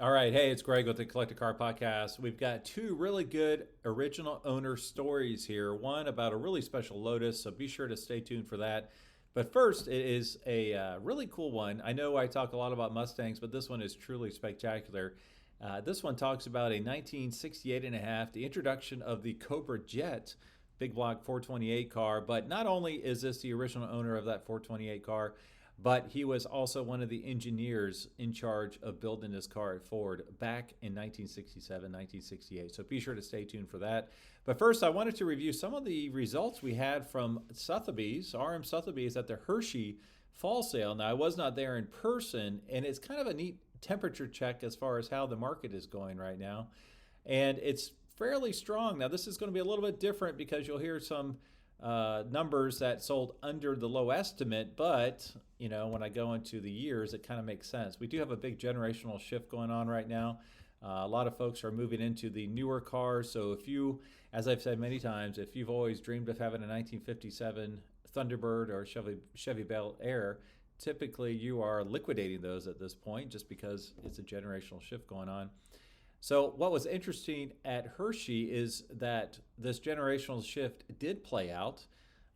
All right. Hey, it's Greg with the Collect a Car podcast. We've got two really good original owner stories here. One about a really special Lotus, so be sure to stay tuned for that. But first, it is a really cool one. I know I talk a lot about Mustangs, but this one is truly spectacular. This one talks about a 1968 and a half, the introduction of the Cobra Jet big block 428 car. But not only is this the original owner of that 428 car, but he was also one of the engineers in charge of building this car at Ford back in 1967, 1968. So be sure to stay tuned for that. But first, I wanted to review some of the results we had from Sotheby's, RM Sotheby's at the Hershey Fall Sale. Now, I was not there in person, and it's kind of a neat temperature check as far as how the market is going right now. And it's fairly strong. Now, this is going to be a little bit different because you'll hear some numbers that sold under the low estimate, but when I go into the years, it kind of makes sense. We do have a big generational shift going on right now. A lot of folks are moving into the newer cars. So if you, as I've said many times, if you've always dreamed of having a 1957 Thunderbird or Chevy Bel Air, typically you are liquidating those at this point just because it's a generational shift going on. So what was interesting at Hershey is that this generational shift did play out,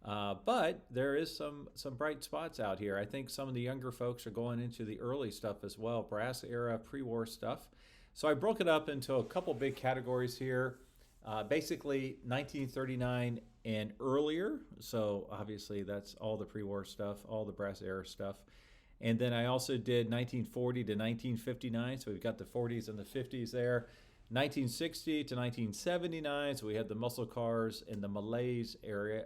but there is some bright spots out here. I think some of the younger folks are going into the early stuff as well, brass era, pre-war stuff. So I broke it up into a couple big categories here. Basically 1939 and earlier. So obviously that's all the pre-war stuff, all the brass era stuff. And then I also did 1940 to 1959, so we've got the 40s and the 50s there. 1960 to 1979, so we had the muscle cars in the Malaise era.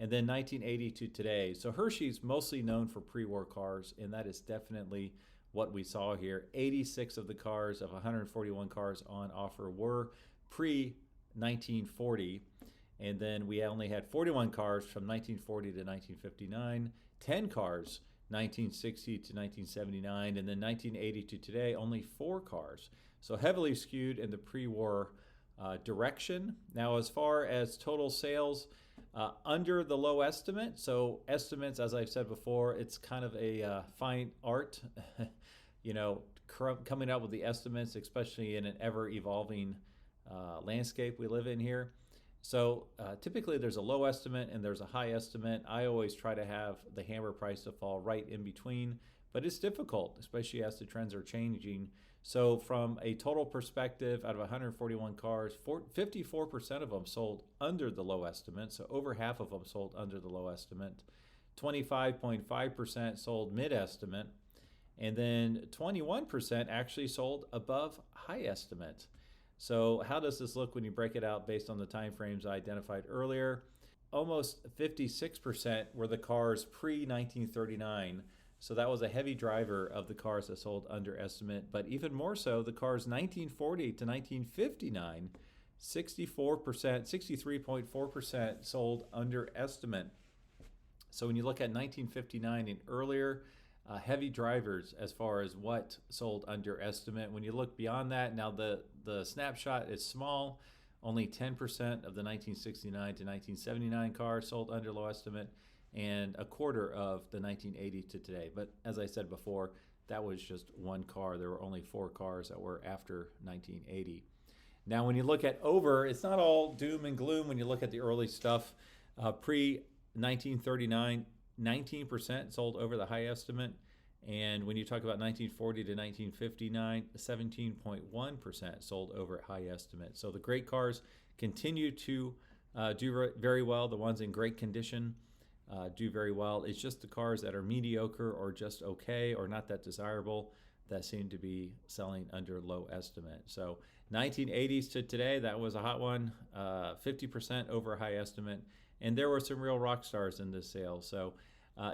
And then 1980 to today. So Hershey's mostly known for pre-war cars, and that is definitely what we saw here. 86 of the cars of 141 cars on offer were pre-1940. And then we only had 41 cars from 1940 to 1959, 10 cars 1960 to 1979, and then 1980 to today, only 4 cars. So heavily skewed in the pre-war direction. Now, as far as total sales, under the low estimate. So estimates, as I've said before, it's kind of a fine art, coming up with the estimates, especially in an ever-evolving landscape we live in here. So typically there's a low estimate and there's a high estimate. I always try to have the hammer price to fall right in between, but it's difficult, especially as the trends are changing. So from a total perspective, out of 141 cars, 54% of them sold under the low estimate. So over half of them sold under the low estimate. 25.5% sold mid-estimate. And then 21% actually sold above high estimate. So how does this look when you break it out based on the time frames I identified earlier? Almost 56% were the cars pre-1939. So that was a heavy driver of the cars that sold under estimate. But even more so, the cars 1940 to 1959, 63.4% sold under estimate. So when you look at 1959 and earlier, heavy drivers as far as what sold under estimate. When you look beyond that, now the snapshot is small. Only 10% of the 1969 to 1979 cars sold under low estimate, and a quarter of the 1980 to today. But as I said before, that was just one car. There were only 4 cars that were after 1980. Now, when you look at over, it's not all doom and gloom when you look at the early stuff. Pre-1939, 19% sold over the high estimate. And when you talk about 1940 to 1959, 17.1% sold over at high estimate. So the great cars continue to do very well. The ones in great condition do very well. It's just the cars that are mediocre or just okay or not that desirable that seem to be selling under low estimate. So 1980s to today, that was a hot one, 50% over high estimate. And there were some real rock stars in this sale. So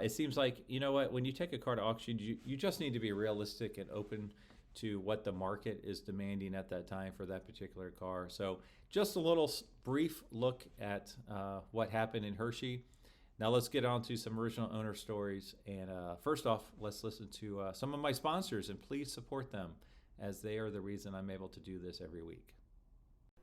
it seems like, you know what, when you take a car to auction, you just need to be realistic and open to what the market is demanding at that time for that particular car. So just a little brief look at what happened in Hershey. Now let's get on to some original owner stories. And first off, let's listen to some of my sponsors, and please support them as they are the reason I'm able to do this every week.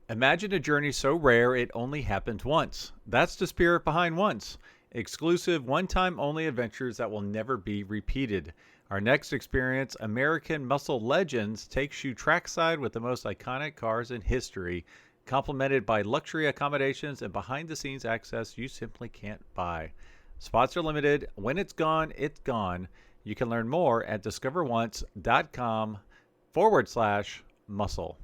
Imagine a journey so rare it only happened once. That's the spirit behind Once. Exclusive, one-time only adventures that will never be repeated. Our next experience, American Muscle Legends, takes you trackside with the most iconic cars in history, complemented by luxury accommodations and behind-the-scenes access you simply can't buy. Spots are limited. When it's gone, it's gone. You can learn more at discoveronce.com/muscle.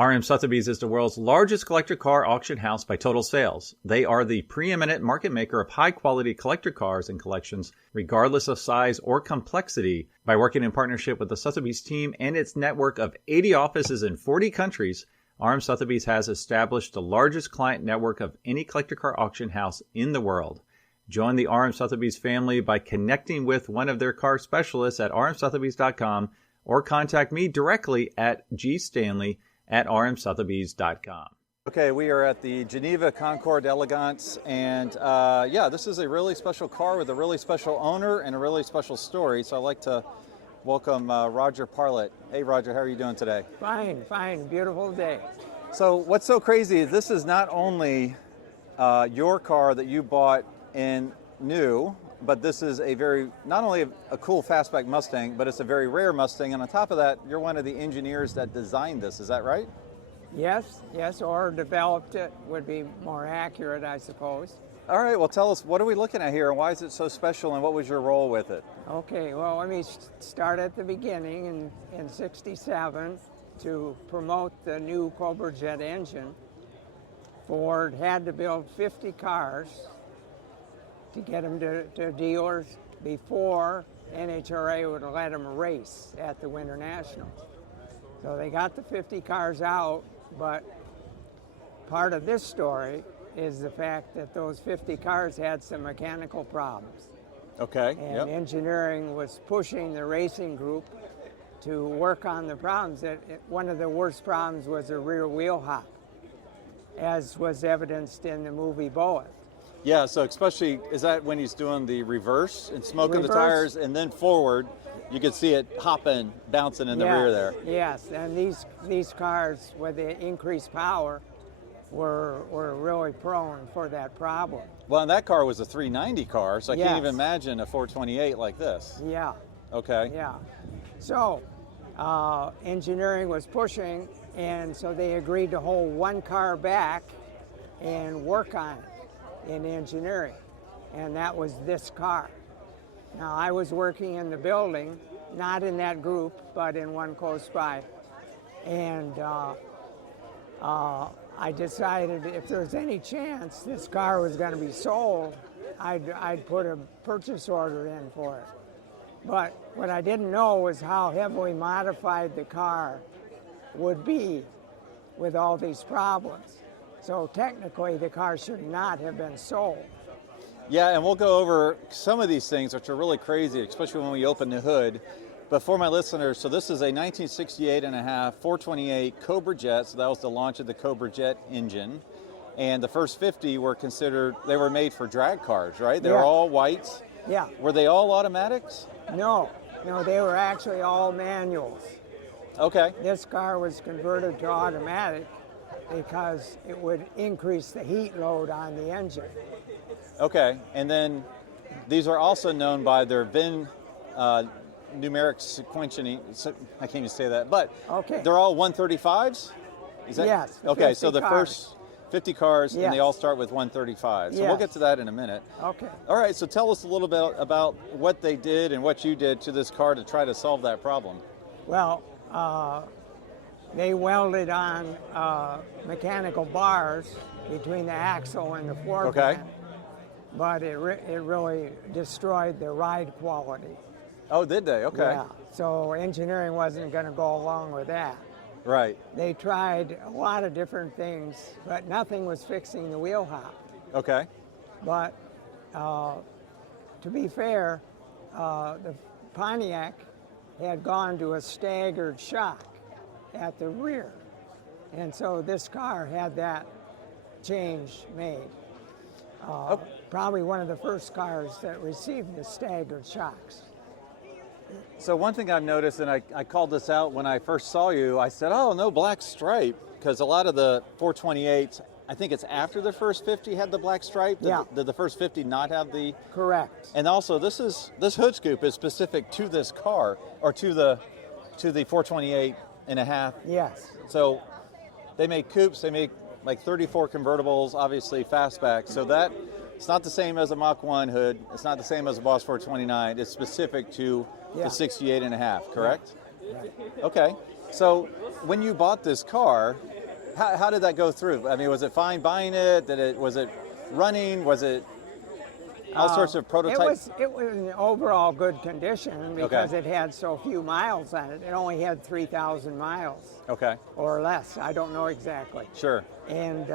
RM Sotheby's is the world's largest collector car auction house by total sales. They are the preeminent market maker of high-quality collector cars and collections, regardless of size or complexity. By working in partnership with the Sotheby's team and its network of 80 offices in 40 countries, RM Sotheby's has established the largest client network of any collector car auction house in the world. Join the RM Sotheby's family by connecting with one of their car specialists at rmsotheby's.com or contact me directly at gstanley@rmsotheby's.com. Okay, we are at the Geneva Concorde Elegance, and this is a really special car with a really special owner and a really special story. So I'd like to welcome Roger Parlett. Hey, Roger, how are you doing today? Fine, beautiful day. So what's so crazy is this is not only your car that you bought in new, but this is not only a cool fastback Mustang, but it's a very rare Mustang. And on top of that, you're one of the engineers that designed this. Is that right? Yes, or developed it would be more accurate, I suppose. All right, well, tell us, what are we looking at here and why is it so special and what was your role with it? Okay, well, let me start at the beginning. In 67, to promote the new Cobra Jet engine, Ford had to build 50 cars to get them to dealers before NHRA would let them race at the Winter Nationals. So they got the 50 cars out, but part of this story is the fact that those 50 cars had some mechanical problems. Okay. And engineering was pushing the racing group to work on the problems. One of the worst problems was a rear wheel hop, as was evidenced in the movie Bullet. Yeah, so especially, is that when he's doing the reverse and smoking the tires and then forward, you could see it hopping, bouncing in the rear there. Yes, and these cars with the increased power were really prone for that problem. Well, and that car was a 390 car, so I can't even imagine a 428 like this. Yeah. Okay. Yeah. So engineering was pushing, and so they agreed to hold one car back and work on it in engineering, and that was this car. Now, I was working in the building, not in that group, but in one close by, and I decided if there's any chance this car was going to be sold, I'd put a purchase order in for it. But what I didn't know was how heavily modified the car would be with all these problems. So technically, the car should not have been sold. Yeah, and we'll go over some of these things, which are really crazy, especially when we open the hood. But for my listeners, so this is a 1968 and a half 428 Cobra Jet. So that was the launch of the Cobra Jet engine. And the first 50 were considered, they were made for drag cars, right? They were all whites. Yeah. Were they all automatics? No, they were actually all manuals. Okay. This car was converted to automatic because it would increase the heat load on the engine. Okay, and then these are also known by their VIN numeric sequentially. I can't even say that, but they're all 135s? Is that? Yes. Okay, so the first 50 cars, yes, and they all start with 135. So we'll get to that in a minute. Okay. All right, so tell us a little bit about what they did and what you did to this car to try to solve that problem. Well, they welded on mechanical bars between the axle and the floor pan, but it really destroyed the ride quality. Oh, did they? Okay. Yeah, so engineering wasn't going to go along with that. Right. They tried a lot of different things, but nothing was fixing the wheel hop. Okay. But to be fair, the Pontiac had gone to a staggered shock at the rear. And so this car had that change made. Probably one of the first cars that received the staggered shocks. So one thing I've noticed, and I called this out when I first saw you, I said, oh, no black stripe, because a lot of the 428s I think it's after the first 50 had the black stripe. Yeah. Did the first 50 not have the? Correct. And also, this hood scoop is specific to this car, or to the 428 and a half. Yes. So they make coupes. They make like 34 convertibles, obviously fastback. So that it's not the same as a Mach 1 hood. It's not the same as a Boss 429. It's specific to the 68 and a half. Correct? Right. Okay. So when you bought this car, how did that go through? I mean, was it fine buying it? Was it running? Was it all sorts of prototypes? It was in overall good condition because it had so few miles on it. It only had 3,000 miles. Okay. Or less. I don't know exactly. Sure. And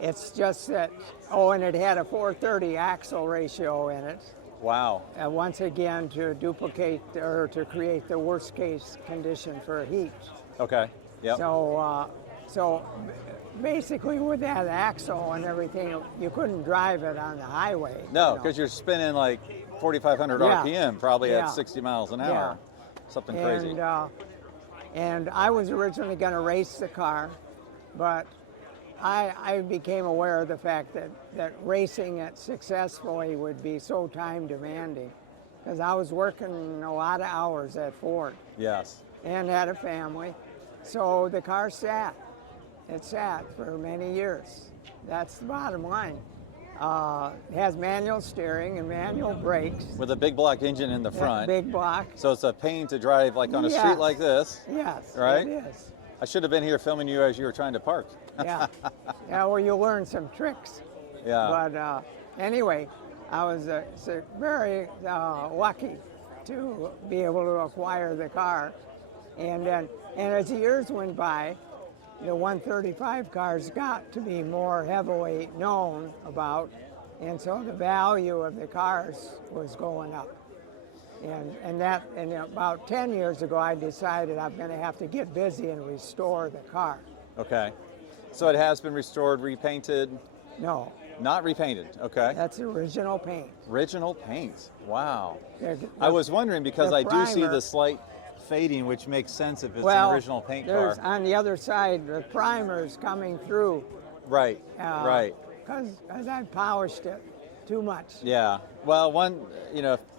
it's just that, and it had a 430 axle ratio in it. Wow. Once again, to duplicate or to create the worst case condition for heat. Okay. Yep. So basically with that axle and everything, you couldn't drive it on the highway. No, because you're spinning like 4,500 RPM probably at 60 miles an hour. Something crazy. And I was originally going to race the car, but I became aware of the fact that racing it successfully would be so time demanding because I was working a lot of hours at Ford. Yes. And had a family. So the car sat. It sat for many years. That's the bottom line. It has manual steering and manual brakes. With a big block engine in the front. Big block. So it's a pain to drive like on a street like this. Yes, right? it is. I should have been here filming you as you were trying to park. Yeah, well, you learn some tricks. Yeah. But anyway, I was very lucky to be able to acquire the car. And as the years went by, the 135 cars got to be more heavily known about, and so the value of the cars was going up. And about 10 years ago, I decided I'm going to have to get busy and restore the car. Okay. So it has been restored, repainted? No. Not repainted, okay. That's original paint. Original paint, wow. I was wondering because I do see the slight fading, which makes sense if it's an original paint car. On the other side, the primer's coming through. Right, right. Because I polished it too much. Yeah. Well,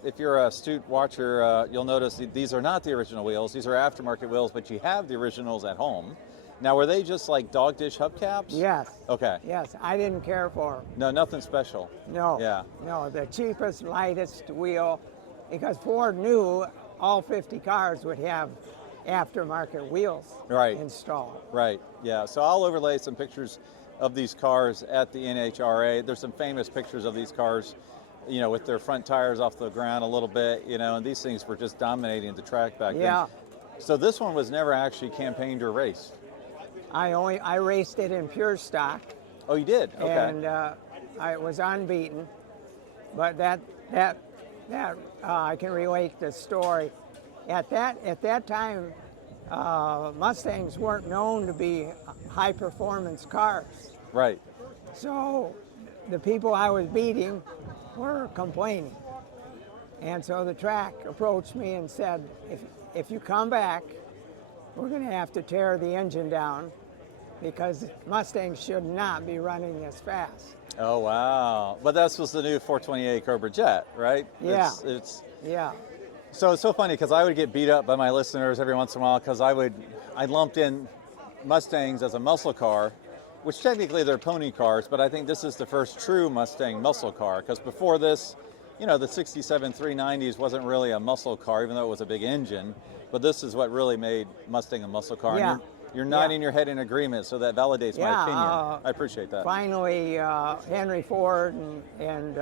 if you're an astute watcher, you'll notice these are not the original wheels. These are aftermarket wheels, but you have the originals at home. Now, were they just like dog dish hubcaps? Yes. Okay. Yes, I didn't care for them. No, nothing special. No. Yeah. No, the cheapest, lightest wheel, because Ford knew all 50 cars would have aftermarket wheels installed. Right, yeah. So I'll overlay some pictures of these cars at the NHRA. There's some famous pictures of these cars, with their front tires off the ground a little bit, and these things were just dominating the track back then. So this one was never actually campaigned or raced? I raced it in pure stock. Oh, you did? Okay. And I was unbeaten, but that I can relate the story. At that time, Mustangs weren't known to be high performance cars. Right. So the people I was beating were complaining. And so the track approached me and said, if you come back, we're going to have to tear the engine down because Mustangs should not be running this fast. Oh, wow. But that was the new 428 Cobra Jet, right? Yeah. Yeah. So it's so funny because I would get beat up by my listeners every once in a while because I lumped in Mustangs as a muscle car, which technically they're pony cars, but I think this is the first true Mustang muscle car because before this, the 67 390s wasn't really a muscle car, even though it was a big engine, but this is what really made Mustang a muscle car. Yeah. And you're nodding your head in agreement, so that validates my opinion. I appreciate that. Finally, Henry Ford and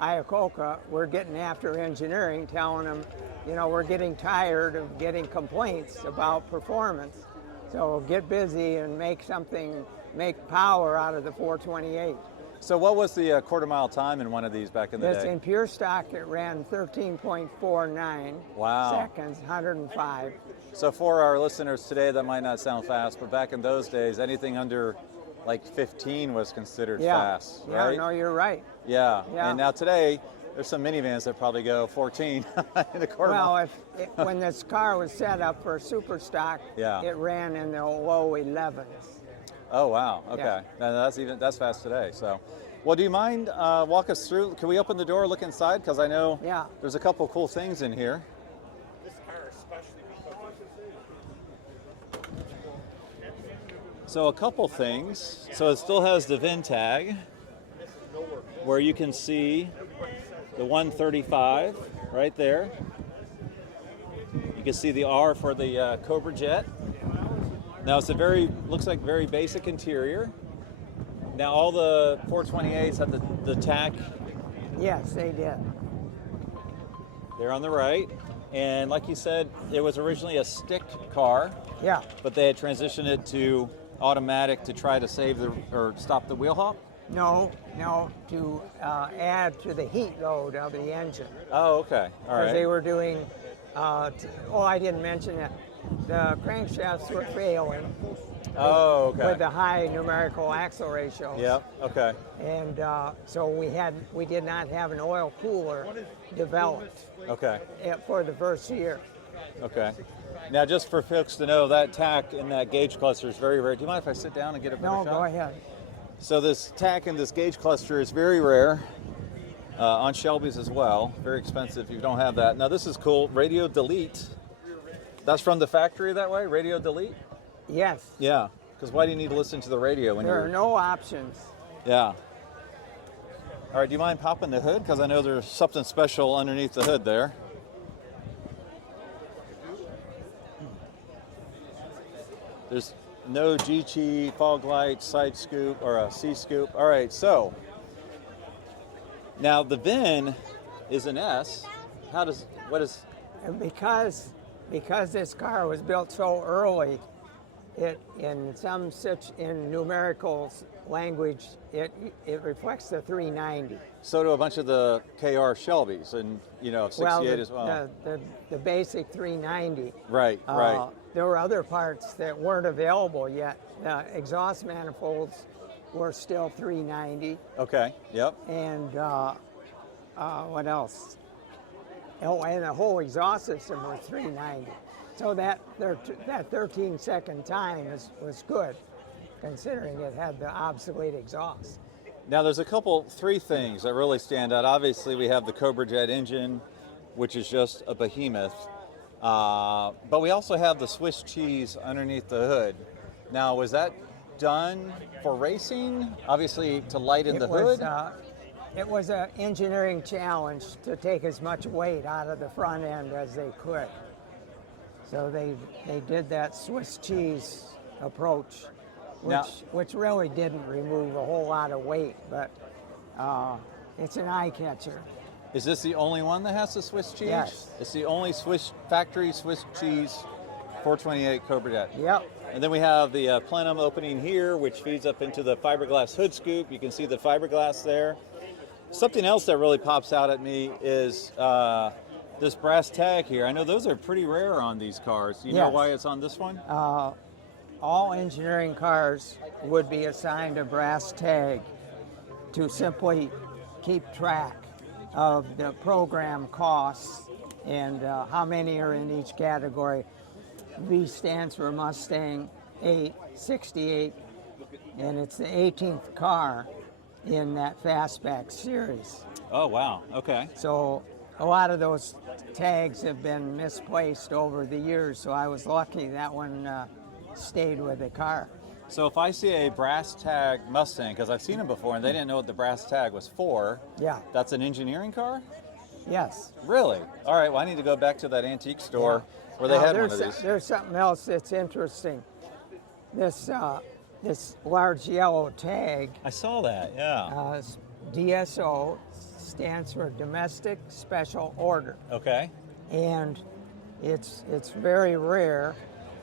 Iacocca were getting after engineering, telling them, we're getting tired of getting complaints about performance. So get busy and make power out of the 428. So what was the quarter mile time in one of these back in the day? In pure stock, it ran 13.49 seconds, 105. So for our listeners today, that might not sound fast, but back in those days, anything under like 15 was considered fast, right? Yeah, no, you're right. Yeah. And now today, there's some minivans that probably go 14 in a quarter mile. When this car was set up for super stock, it ran in the low 11s. Oh, wow. Okay. Yeah. That's fast today. So, well, do you mind walk us through? Can we open the door, look inside? Because I know Yeah. there's a couple cool things in here. So a couple things. So it still has the VIN tag, where you can see the 135 right there. You can see the R for the Cobra Jet. Now it's looks like very basic interior. Now all the 428s have the tack. Yes, they did. There on the right. And like you said, it was originally a stick car, Yeah. but they had transitioned it to automatic to try to stop the wheel hop. No, to add to the heat load of the engine. Oh, okay. All Because they right. were doing, I didn't mention it. The crankshafts were failing Oh, okay. with the high numerical axle ratios. Yep. Okay. And so we did not have an oil cooler developed Okay. for the first year. Okay. Now, just for folks to know, that tack in that gauge cluster is very rare. Do you mind if I sit down and get a better No, shot? go ahead. So this tack in this gauge cluster is very rare on Shelby's as well. Very expensive if you don't have that. Now, this is cool. Radio delete. That's from the factory that way? Radio delete? Yes. Yeah. Because why do you need to listen to the radio when There you're... are no options. Yeah. All right, do you mind popping the hood? Because I know there's something special underneath the hood there. There's no G-Chi, fog light, side scoop, or a C-scoop. All right, so now the VIN is an S. And because this car was built so early, in numerical language, it reflects the 390. So do a bunch of the KR Shelbys and, 68 as well. The basic 390. Right, right. There were other parts that weren't available yet. The exhaust manifolds were still 390. Okay, yep. And what else? Oh, and the whole exhaust system was 390. So that 13-second time was good, considering it had the obsolete exhaust. Now there's three things that really stand out. Obviously we have the Cobra Jet engine, which is just a behemoth. But we also have the Swiss cheese underneath the hood. Now, was that done for racing? Obviously to lighten the hood? It was an engineering challenge to take as much weight out of the front end as they could. So they did that Swiss cheese approach, which really didn't remove a whole lot of weight, but it's an eye catcher. Is this the only one that has the Swiss cheese? Yes. It's the only factory Swiss cheese 428 Cobra Jet. Yep. And then we have the plenum opening here, which feeds up into the fiberglass hood scoop. You can see the fiberglass there. Something else that really pops out at me is this brass tag here. I know those are pretty rare on these cars. Do you know why it's on this one? All engineering cars would be assigned a brass tag to simply keep track of the program costs and how many are in each category. V stands for Mustang 68, and it's the 18th car in that Fastback series. Oh, wow. Okay. So a lot of those tags have been misplaced over the years, so I was lucky that one stayed with the car. So if I see a brass tag Mustang, because I've seen them before and they didn't know what the brass tag was for, that's an engineering car? Yes. Really? All right, well, I need to go back to that antique store where they had one of these. There's something else that's interesting. This large yellow tag. I saw that, yeah. DSO stands for Domestic Special Order. Okay. And it's very rare,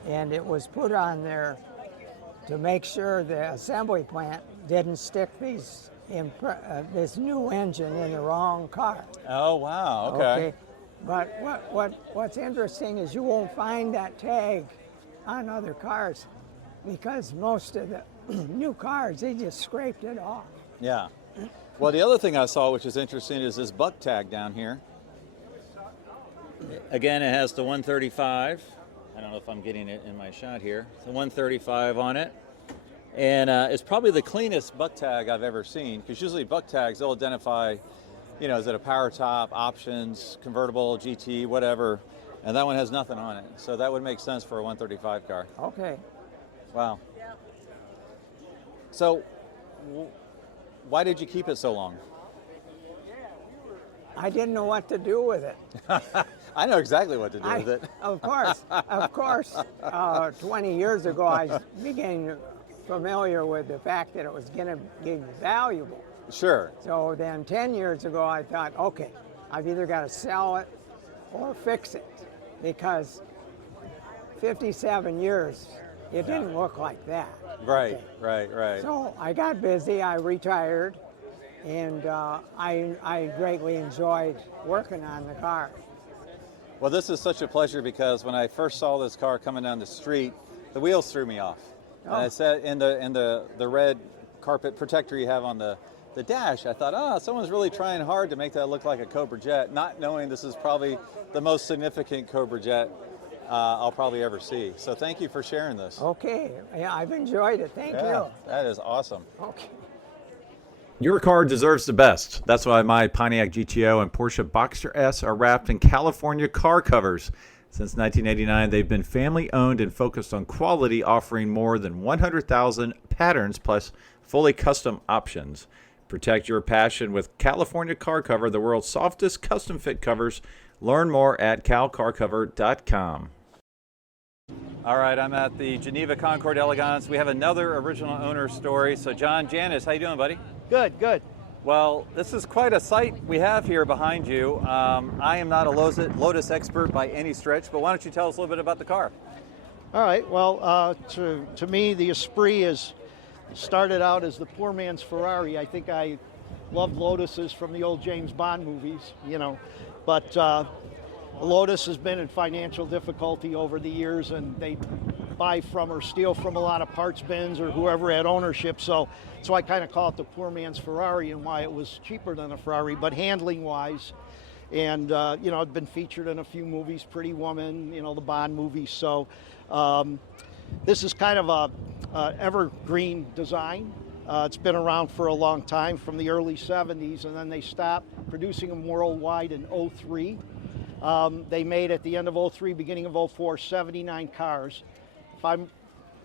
and it was put on there to make sure the assembly plant didn't stick this new engine in the wrong car. Oh, wow, okay. But what's interesting is you won't find that tag on other cars because most of the new cars, they just scraped it off. Yeah. Well, the other thing I saw, which is interesting, is this buck tag down here. Again, it has the 135. I don't know if I'm getting it in my shot here. The 135 on it. And it's probably the cleanest buck tag I've ever seen, because usually buck tags, they'll identify, is it a power top, options, convertible, GT, whatever, and that one has nothing on it. So that would make sense for a 135 car. Okay. Wow. So why did you keep it so long? I didn't know what to do with it. I know exactly what to do with it. Of course. 20 years ago, I became familiar with the fact that it was going to be valuable. Sure. So then 10 years ago, I thought, okay, I've either got to sell it or fix it, because 57 years, it didn't look like that. Right, right. So I got busy, I retired, and I greatly enjoyed working on the car. Well, this is such a pleasure, because when I first saw this car coming down the street, the wheels threw me off. And I said, in the red carpet protector you have on the dash, I thought, someone's really trying hard to make that look like a Cobra Jet, not knowing this is probably the most significant Cobra Jet I'll probably ever see. So thank you for sharing this. Okay, yeah, I've enjoyed it. Thank you. That is awesome. Okay. Your car deserves the best. That's why my Pontiac GTO and Porsche Boxster S are wrapped in California car covers. Since 1989, they've been family-owned and focused on quality, offering more than 100,000 patterns plus fully custom options. Protect your passion with California Car Cover, the world's softest custom-fit covers. Learn more at calcarcover.com. All right, I'm at the Geneva Concord Elegance. We have another original owner story. So John Janisch, how you doing, buddy? Good. Well, this is quite a sight we have here behind you. I am not a Lotus expert by any stretch, but why don't you tell us a little bit about the car? All right. Well, to me, the Esprit started out as the poor man's Ferrari. I think I loved Lotuses from the old James Bond movies, But Lotus has been in financial difficulty over the years, and they buy from or steal from a lot of parts bins or whoever had ownership. So I kind of call it the poor man's Ferrari, and why it was cheaper than a Ferrari, but handling wise. And, it'd been featured in a few movies, Pretty Woman, the Bond movies. So this is kind of a evergreen design. It's been around for a long time, from the early 70s, and then they stopped producing them worldwide in 03. They made, at the end of 03, beginning of 04, 79 cars. If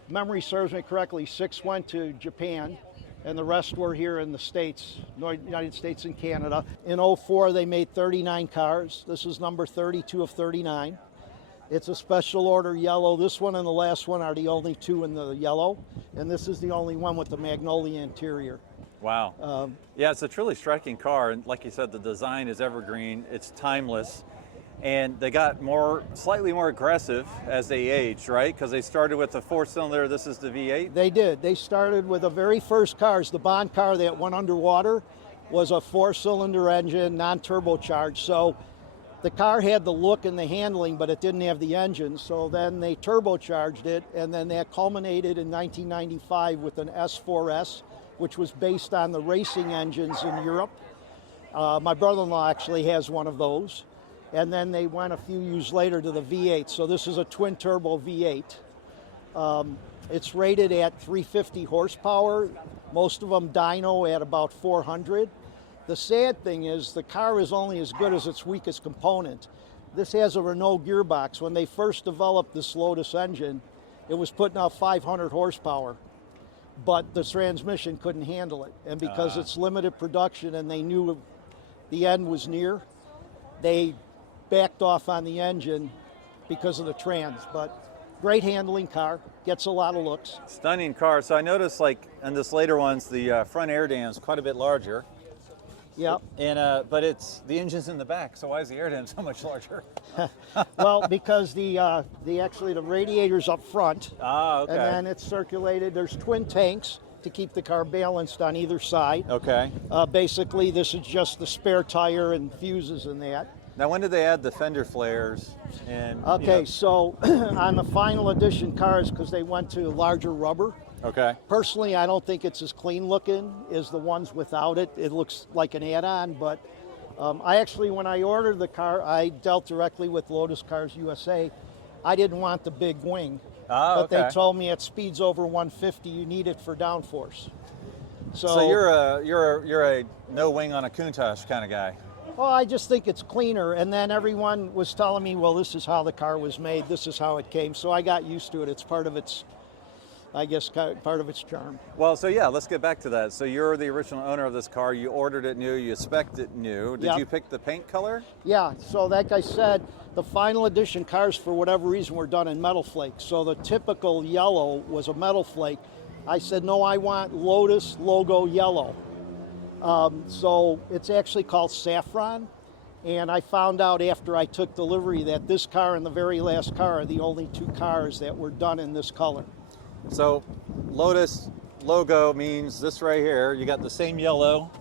memory serves me correctly, 6 went to Japan, and the rest were here in the States, United States and Canada. In 04, they made 39 cars. This is number 32 of 39. It's a special order yellow. This one and the last one are the only two in the yellow, and this is the only one with the magnolia interior. Wow. Yeah, it's a truly striking car, and like you said, the design is evergreen. It's timeless. And they got slightly more aggressive as they aged, right? Because they started with the 4-cylinder, this is the V8? They did. They started with the very first cars. The Bond car that went underwater was a 4-cylinder engine, non-turbocharged. So the car had the look and the handling, but it didn't have the engine. So then they turbocharged it, and then that culminated in 1995 with an S4S, which was based on the racing engines in Europe. My brother-in-law actually has one of those. And then they went a few years later to the V8. So this is a twin-turbo V8. It's rated at 350 horsepower. Most of them dyno at about 400. The sad thing is the car is only as good as its weakest component. This has a Renault gearbox. When they first developed this Lotus engine, it was putting out 500 horsepower. But the transmission couldn't handle it. And because it's limited production and they knew the end was near, they backed off on the engine because of the trans. But great handling car, gets a lot of looks. Stunning car. So I noticed, like in this later ones, the front air dam is quite a bit larger. Yep. And but the engine's in the back, so why is the air dam so much larger? Well, because the radiator's up front. Okay. And then it's circulated. There's twin tanks to keep the car balanced on either side. Okay. Basically, this is just the spare tire and fuses in that. Now, when did they add the fender flares? So on the final edition cars, because they went to larger rubber. Okay. Personally, I don't think it's as clean looking as the ones without it. It looks like an add-on, but I actually, when I ordered the car, I dealt directly with Lotus Cars USA. I didn't want the big wing. Oh, but okay. they told me at speeds over 150 you need it for downforce. So you're a no wing on a Countach kind of guy. Well, I just think it's cleaner. And then everyone was telling me, well, this is how the car was made. This is how it came. So I got used to it. It's part of its, I guess, part of its charm. Well, so yeah, let's get back to that. So you're the original owner of this car. You ordered it new. You spec'd it new. Did Yep. you pick the paint color? Yeah, so like I said, the final edition cars, for whatever reason, were done in metal flake. So the typical yellow was a metal flake. I said, no, I want Lotus logo yellow. So it's actually called saffron. And I found out after I took delivery that this car and the very last car are the only two cars that were done in this color. So Lotus logo means this right here. You got the same yellow,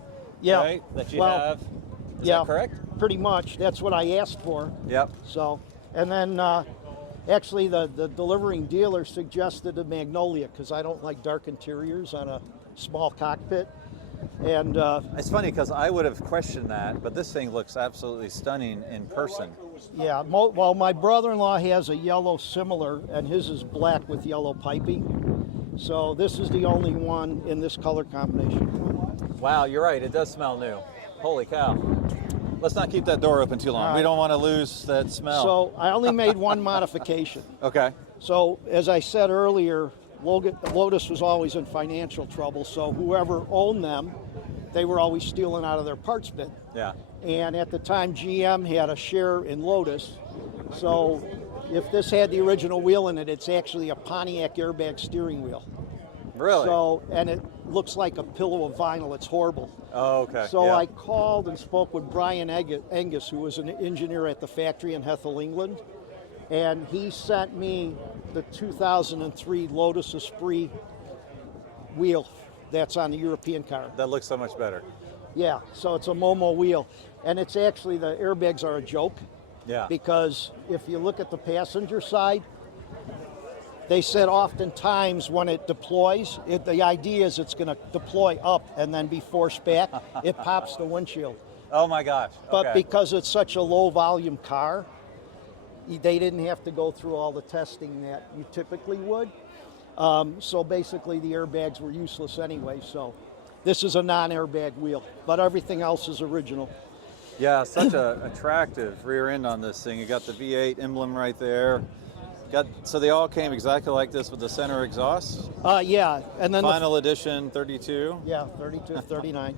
Yeah. right, that you Well, have. Is yeah. that correct? Pretty much. That's what I asked for. Yep. So, and then actually the delivering dealer suggested a magnolia because I don't like dark interiors on a small cockpit. And It's funny because I would have questioned that, but this thing looks absolutely stunning in person. yeah, well, my brother-in-law has a yellow similar, and his is black with yellow piping. So this is the only one in this color combination. Wow, you're right. It does smell new. Holy cow. Let's not keep that door open too long. All We right. don't want to lose that smell. So I only made one modification. Okay. So as I said earlier, Lotus was always in financial trouble, so whoever owned them, they were always stealing out of their parts bin. Yeah. And at the time, GM had a share in Lotus, so if this had the original wheel in it, it's actually a Pontiac airbag steering wheel. Really? So, and it looks like a pillow of vinyl. It's horrible. Oh, okay. So yeah. I called and spoke with Brian Angus, who was an engineer at the factory in Hethel, England, and he sent me the 2003 Lotus Esprit wheel that's on the European car. That looks so much better. Yeah, so it's a Momo wheel, and it's actually, the airbags are a joke Yeah. because if you look at the passenger side, they said oftentimes when it deploys, the idea is it's going to deploy up and then be forced back. It pops the windshield. Oh my gosh. But okay. because it's such a low volume car, they didn't have to go through all the testing that you typically would. So basically the airbags were useless anyway. So this is a non-airbag wheel, but everything else is original. Yeah, such a attractive rear end on this thing. You got the V8 emblem right there. So they all came exactly like this with the center exhaust. Yeah, and then Final edition 32. yeah, 32, 39.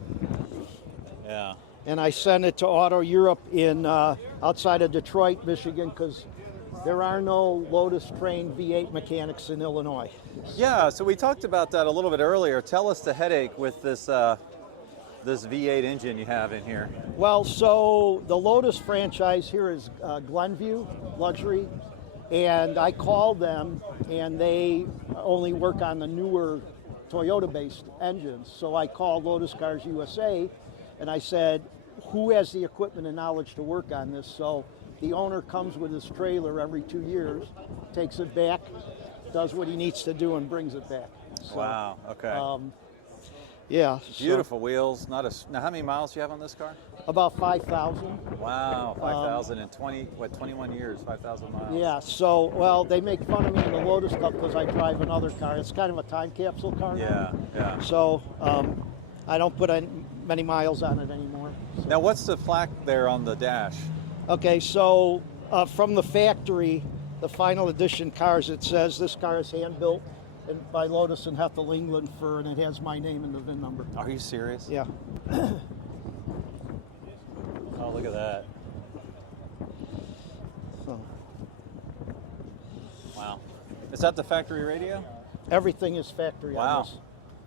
Yeah. And I sent it to Auto Europe in outside of Detroit, Michigan, because there are no Lotus trained V8 mechanics in Illinois. Yeah, so we talked about that a little bit earlier. Tell us the headache with this this V8 engine you have in here. Well, so the Lotus franchise here is Glenview Luxury, and I called them, and they only work on the newer Toyota-based engines. So I called Lotus Cars USA, and I said, who has the equipment and knowledge to work on this? So the owner comes with his trailer every 2 years, takes it back, does what he needs to do, and brings it back. So, Wow. Okay. yeah. Beautiful wheels. Now, how many miles do you have on this car? About 5,000. Wow, 5,000 in 21 years, 5,000 miles. Yeah, so, well, they make fun of me in the Lotus Cup because I drive another car. It's kind of a time capsule car now. Yeah. So I don't put many miles on it anymore. Now, what's the plaque there on the dash? Okay, so from the factory, the final edition cars, it says this car is hand-built by Lotus in Hethel, England, and it has my name and the VIN number. Are you serious? Yeah. Oh, look at that. So Wow. Is that the factory radio? everything is factory Wow. on this.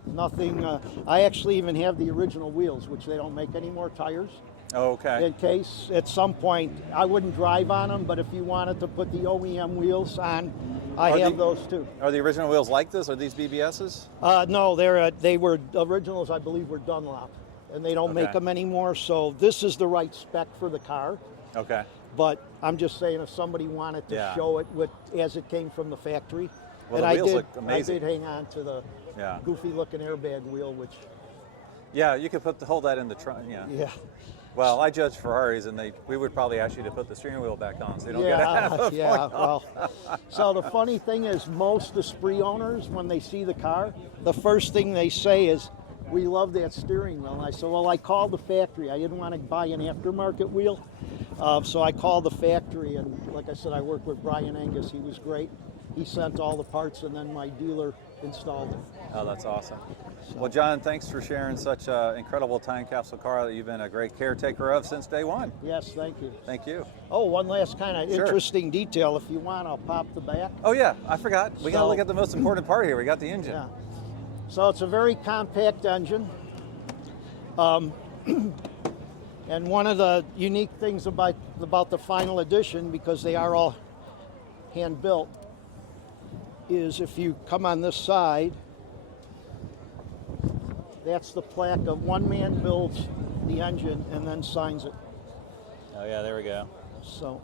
Nothing, I actually even have the original wheels, which they don't make anymore, tires. Oh, okay. In case at some point, I wouldn't drive on them, but if you wanted to put the OEM wheels on, I Are have the- those too. Are the original wheels like this? Are these BBSs? No, they were originals. I believe were Dunlop, and they don't make Okay. them anymore. So this is the right spec for the car. Okay. But I'm just saying, if somebody wanted to Yeah. show it as it came from the factory, Well, and the I wheels did, look amazing. I did hang on to the Yeah. goofy-looking airbag wheel, which Yeah, you could hold that in the trunk. Yeah. yeah. Well, I judge Ferraris, and we would probably ask you to put the steering wheel back on, so you don't get half a Yeah, point well, so the funny thing is most Esprit owners, when they see the car, the first thing they say is, we love that steering wheel. And I said, well, I called the factory. I didn't want to buy an aftermarket wheel. So I called the factory, and like I said, I worked with Brian Angus. He was great. He sent all the parts, and then my dealer installed it. Oh, that's awesome. Well, John, thanks for sharing such an incredible time capsule car that you've been a great caretaker of since day one. Yes, thank you. Thank you. Oh, one last kind of Sure. interesting detail. If you want, I'll pop the back. Oh, yeah, I forgot. We got to So- look at the most important part here. We got the engine. Yeah. So it's a very compact engine. And one of the unique things about the final edition, because they are all hand built, is if you come on this side, that's the plaque of one man builds the engine and then signs it. Oh, yeah, there we go. So,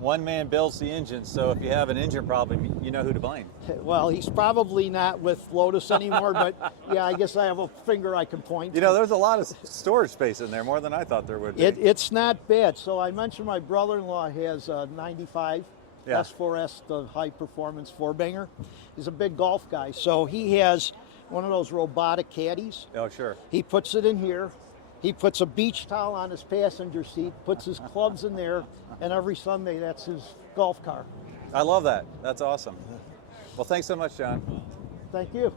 One man builds the engine, so if you have an engine problem, you know who to blame. well, he's probably not with Lotus anymore, but yeah, I guess I have a finger I can point You to. know, there's a lot of storage space in there, more than I thought there would be. It's not bad. So I mentioned my brother-in-law has a 95 Yeah. S4S, the high-performance four-banger. He's a big golf guy. So he has one of those robotic caddies. Oh, sure. He puts it in here. He puts a beach towel on his passenger seat, puts his clubs in there, and every Sunday that's his golf car. I love that. That's awesome. Well, thanks so much, John. Thank you.